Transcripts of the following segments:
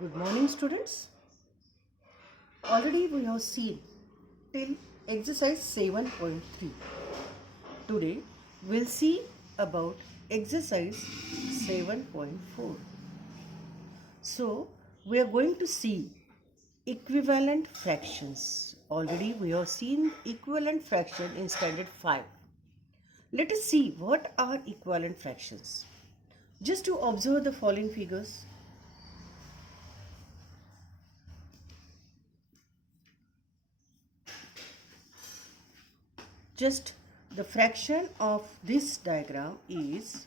Good morning, students. Already we have seen till exercise 7.3. Today we'll see about exercise 7.4. So we are going to see equivalent fractions. Already we have seen equivalent fraction in standard 5. Let us see what are equivalent fractions. Just to observe the following figures. Just the fraction of this diagram is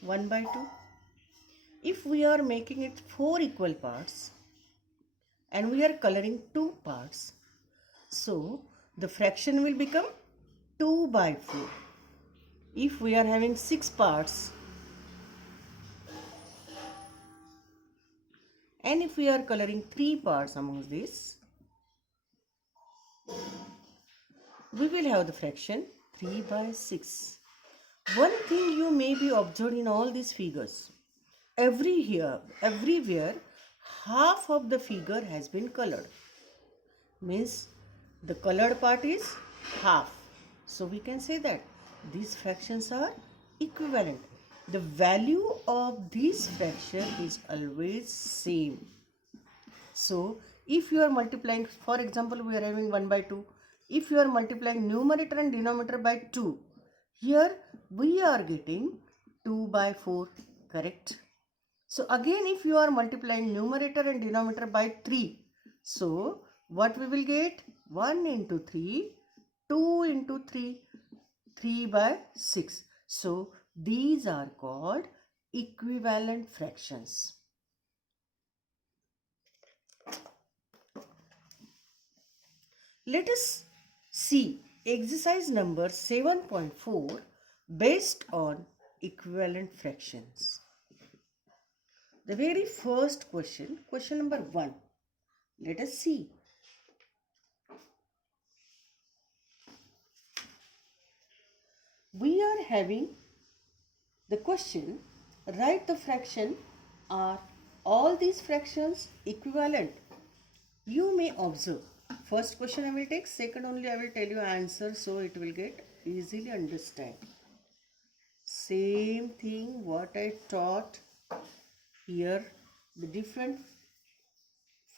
1 by 2. If we are making it 4 equal parts and we are coloring 2 parts, so the fraction will become 2 by 4. If we are having 6 parts and if we are coloring 3 parts amongst this, we will have the fraction 3 by 6. One thing you may be observed in all these figures, everywhere, half of the figure has been colored. Means the colored part is half. So we can say that these fractions are equivalent. The value of this fraction is always same. So if you are multiplying, for example, we are having 1 by 2. If you are multiplying numerator and denominator by 2, here we are getting 2 by 4, correct? So again, if you are multiplying numerator and denominator by 3, so what we will get? 1 into 3, 2 into 3, 3 by 6. So these are called equivalent fractions. Let us see exercise number 7.4 based on equivalent fractions. The very first question, question number 1. Let us see. We are having the question, write the fraction. Are all these fractions equivalent? You may observe. First question I will take, second only I will tell you answer so it will get easily understand. Same thing what I taught here, the different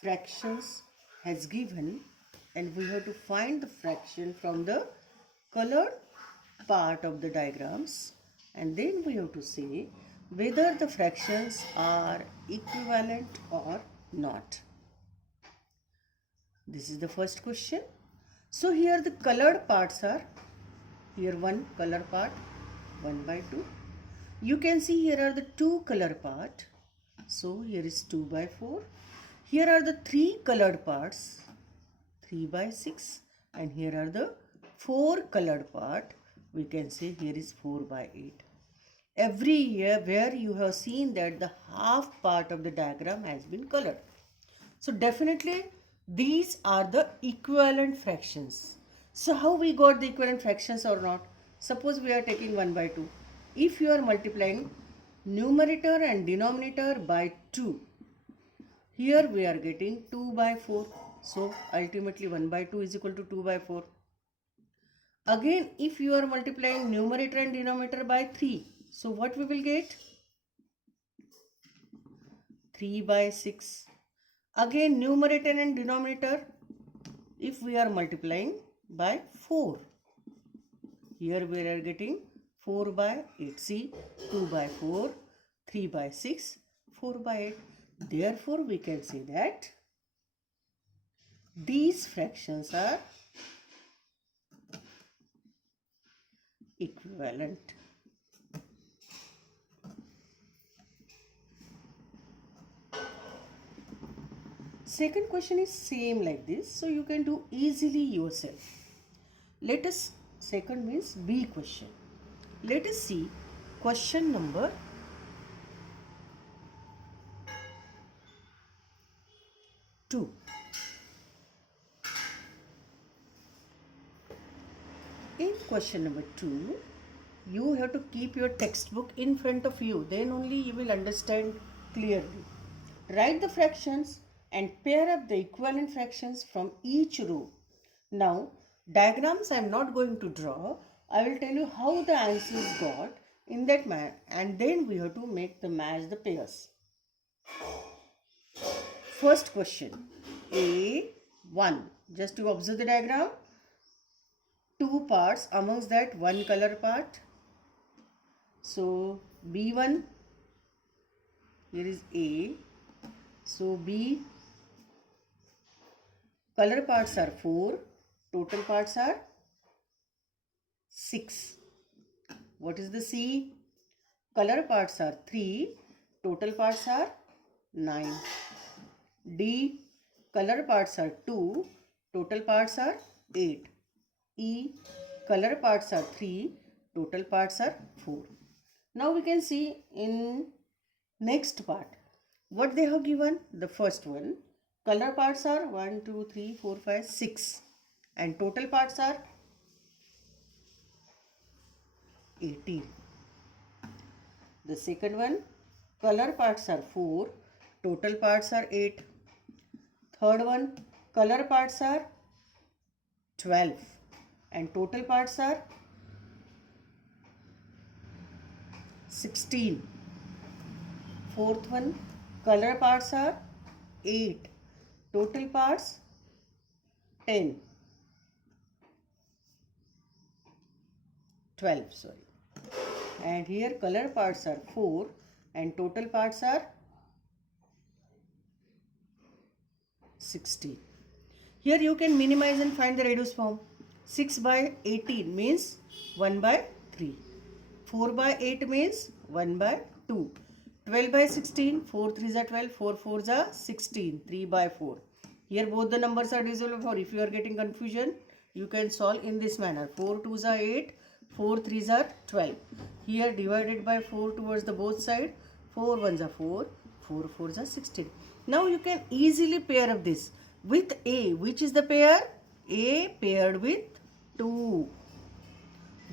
fractions has given and we have to find the fraction from the colored part of the diagrams and then we have to say whether the fractions are equivalent or not. This is the first question. So here the colored parts are, here one color part 1 by 2. You can see here are the two color part. So here is 2 by 4. Here are the three colored parts 3 by 6 and here are the 4 colored part. We can say here is 4 by 8. Every year where you have seen that the half part of the diagram has been colored. So definitely these are the equivalent fractions. So how we got the equivalent fractions or not? Suppose we are taking 1 by 2. If you are multiplying numerator and denominator by 2, here we are getting 2 by 4. So ultimately 1 by 2 is equal to 2 by 4. Again, if you are multiplying numerator and denominator by 3, so what we will get? 3 by 6. Again, numerator and denominator, if we are multiplying by 4, here we are getting 4 by 8. See, 2 by 4, 3 by 6, 4 by 8. Therefore, we can say that these fractions are equivalent. Second question is same like this, so you can do easily yourself. Let us, second means B question. Let us see question number 2. In question number 2, you have to keep your textbook in front of you. Then only you will understand clearly. Write the fractions and pair up the equivalent fractions from each row. Now, diagrams I am not going to draw. I will tell you how the answers got in that manner, and then we have to make the match the pairs. First question, A1. Just to observe the diagram. Two parts, amongst that one color part. So B1, here is A. So B, color parts are 4, total parts are 6. What is the C? Color parts are 3, total parts are 9. D, color parts are 2, total parts are 8. E, color parts are 3, total parts are 4. Now we can see in next part what they have given. The first one, color parts are 1, 2, 3, 4, 5, 6 and total parts are 18. The second one, color parts are 4, total parts are 8. Third one, color parts are 12 and total parts are 16. Fourth one, color parts are 8, total parts 10. 12, sorry. And here color parts are 4 and total parts are 16. Here you can minimize and find the reduced form. 6 by 18 means 1 by 3. 4 by 8 means 1 by 2. 12 by 16, 4 3s are 12, 4 4s are 16, 3 by 4. Here both the numbers are divisible by 4. If you are getting confusion, you can solve in this manner. 4 2s are 8, 4 3s are 12. Here divided by 4 towards the both side, 4 1s are 4, 4 4s are 16. Now you can easily pair up this with A. Which is the pair? A paired with 2.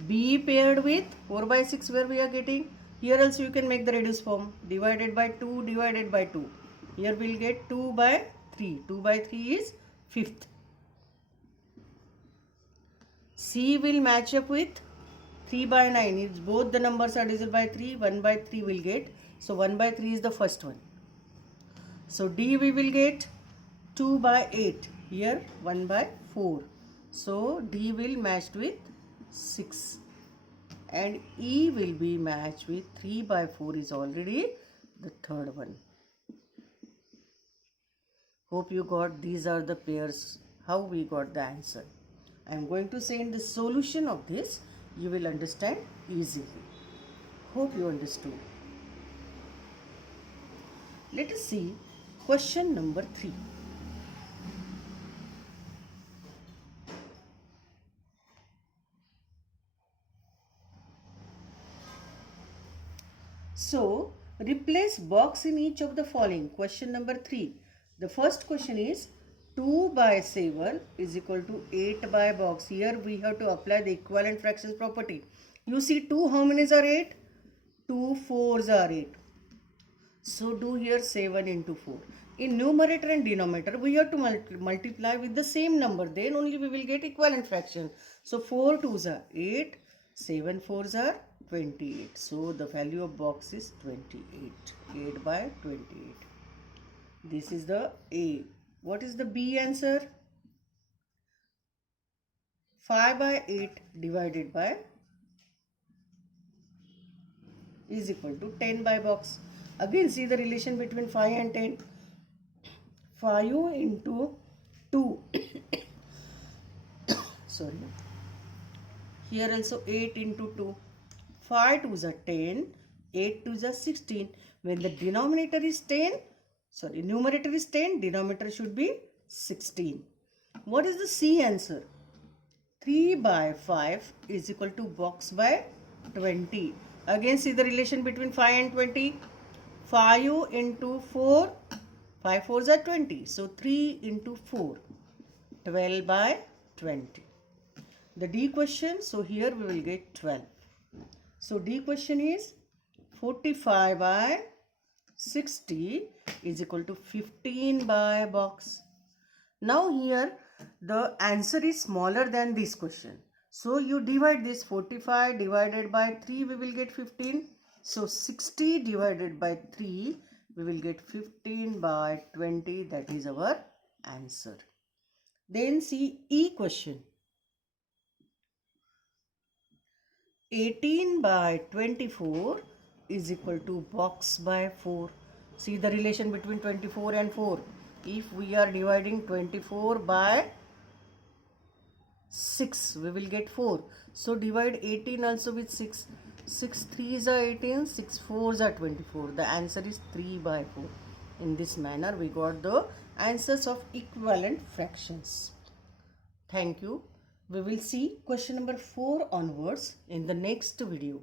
B paired with 4 by 6 where we are getting. Here also you can make the reduced form. Divided by 2 divided by 2. Here we will get 2 by 3. 2 by 3 is 5th. C will match up with 3 by 9. If both the numbers are divisible by 3, 1 by 3 will get. So 1 by 3 is the first one. So D we will get 2 by 8. Here 1 by 4. So D will match with 6. And E will be matched with 3 by 4 is already the third one. Hope you got these are the pairs, how we got the answer. I am going to say in the solution of this, you will understand easily. Hope you understood. Let us see question number 3. So, replace box in each of the following. Question number 3. The first question is 2 by 7 is equal to 8 by box. Here we have to apply the equivalent fractions property. You see 2 how many are 8? 2 4s are 8. So do here 7 into 4. In numerator and denominator we have to multiply with the same number. Then only we will get equivalent fraction. So 4 2s are 8. 7 4s are 28. So the value of box is 28. 8 by 28. This is the A. What is the B answer? 5 by 8 divided by is equal to 10 by box. Again see the relation between 5 and 10. 5 into 2. Sorry. Here also 8 into 2. 5 2s are 10. 8 2s are 16. When the denominator is 10, numerator is 10, denominator should be 16. What is the C answer? 3 by 5 is equal to box by 20. Again see the relation between 5 and 20. 5 into 4, 5 4s are 20. So 3 into 4, 12 by 20. The D question, so here we will get 12. So D question is 45 by 60 is equal to 15 by box. Now here the answer is smaller than this question. So you divide this 45 divided by 3, we will get 15. So 60 divided by 3, we will get 15 by 20. That is our answer. Then see E question. 18 by 24 is equal to box by 4. See the relation between 24 and 4. If we are dividing 24 by 6, we will get 4. So divide 18 also with 6. 6 3s are 18, 6 4s are 24. The answer is 3 by 4. In this manner, we got the answers of equivalent fractions. Thank you. We will see question number 4 onwards in the next video.